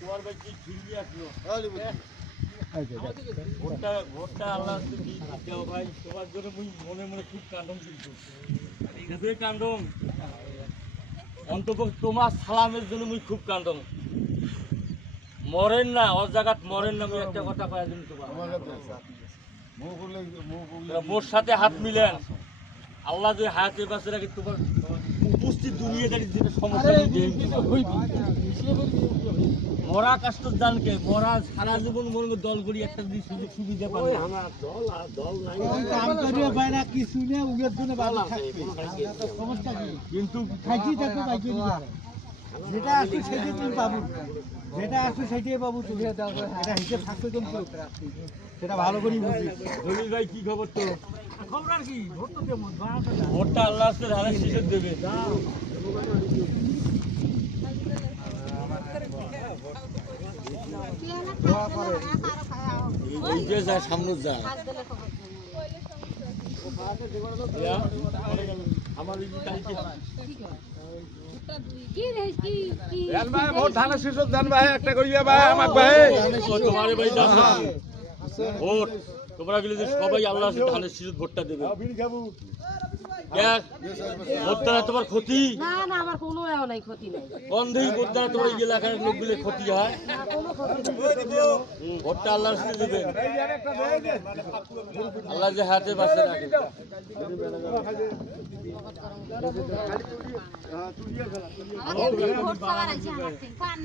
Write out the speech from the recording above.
তোমার ভাই কি ফিরিয়ে আসলো ভোটটা আল্লাহ দাও ভাই, তোমার জন্য মুই মনে মনে খুব কান্দন, কিন্তু খুবই কান্দন, অন্তত তোমার সালামের জন্য মুই খুব কান্দন। মরেন না ওর জায়গাত, মরেন না, মুই একটা কথা কয়ে দিন তোমার, মোর সাথে হাত মিলেন, আল্লাহ যে হায়াতের পাশে রাখি তোমার উপস্থিত দুনিয়াদারি যেটা সমস্যা মরা কাষ্ট জানকে মরা সারা জীবন মনে দল করি একটা সুযোগ সুবিধা পাবে কিন্তু যেটা আছে সেটাই তুমি পাবো, যেটা আছে সেটাই পাবো তুমি, এটা হিসেব থাকবে কিন্তু সেটা ভালো করে বুঝি। জলিল ভাই কি খবর? তো খবর আর কি, ভোট তো কেমন ভোটটা আল্লাহ হারের শেষে দেবে, এই যে যায় সামনে যায় আমার তোমরা গেলে যে সবাই আল্লাহ ধানের শীষ ভোটটা দেবে, ভোট দ্বারা তোমার ক্ষতি না না, আমার কোনো নাই ক্ষতি নাই, বন্ধই ভোট দ্বারা তোমার এই এলাকার লোকগুলো ক্ষতি হয়, ভোটটা আল্লাহর সাথে দেবে, আল্লাহ যে হাতে বাঁচে রাখে।